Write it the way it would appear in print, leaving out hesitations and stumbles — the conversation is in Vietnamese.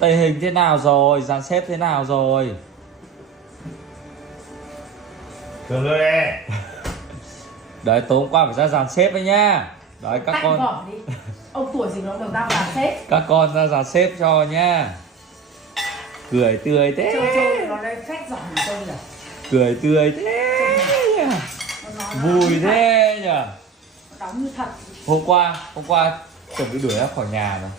Tình hình thế nào rồi? Dàn xếp thế nào rồi? Thường rồi đây. Đấy, tối hôm qua phải ra dàn xếp đấy nhá. Đấy các con. Vỏ đi. Ông tuổi gì nó được ra dàn xếp. Các con ra dàn xếp cho nhá. Cười tươi thế. Trôi nó đây phép giỏi của tôi nhỉ. Cười tươi thế nhỉ. Vui thế nhỉ. Đóng như thật. Hôm qua chuẩn bị đuổi ra khỏi nhà rồi.